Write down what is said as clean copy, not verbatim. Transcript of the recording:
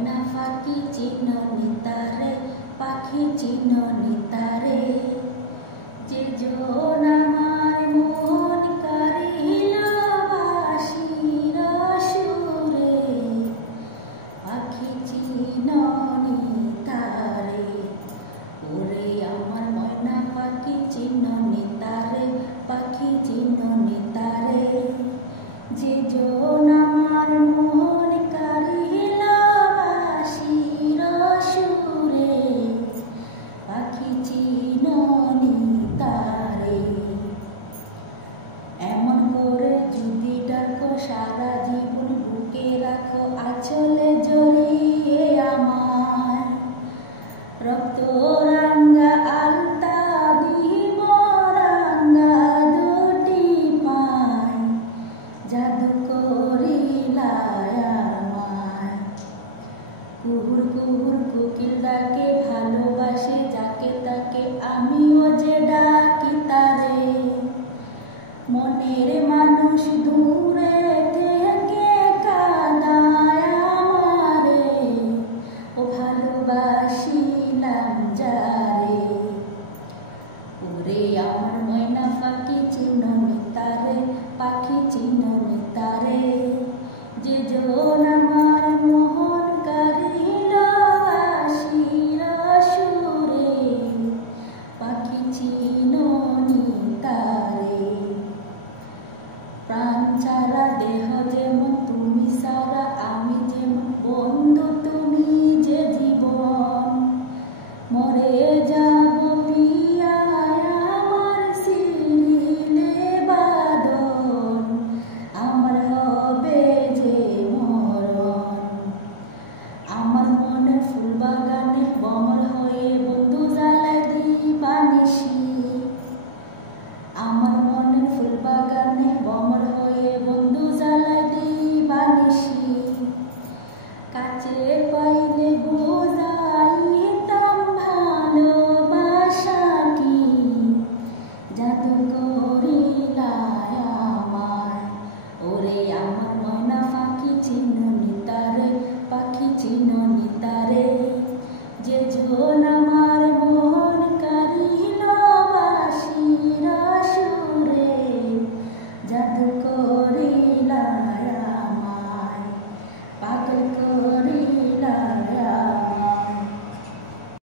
ময়না পাখি চিননি তারে, পাখি চিননি তারে, যে জন আমার মন কারিল বাঁশির সুরে, পাখি চিননি তারে। ওরে আমার ময়না পাখি চিননি তারে, পাখি চিননি তারে, যে জন আমার মন কারিল বাঁশির সুরে, পাখি চিননি তারে। এমন করে যদি ডাকো সারা জীবন বুকে রাখো আঁচলে জড়িয়ে আমায়, রক্ত রাঙ্গা আলতা দিব রাঙ্গা দুটি পায়, জাদু করিলায় আমায়। কুহুর কুহুর কোকিল ডাকে ভালোবাসে যাকে তাকে, আমিও যে ডাকি তারে, মনের মানুষ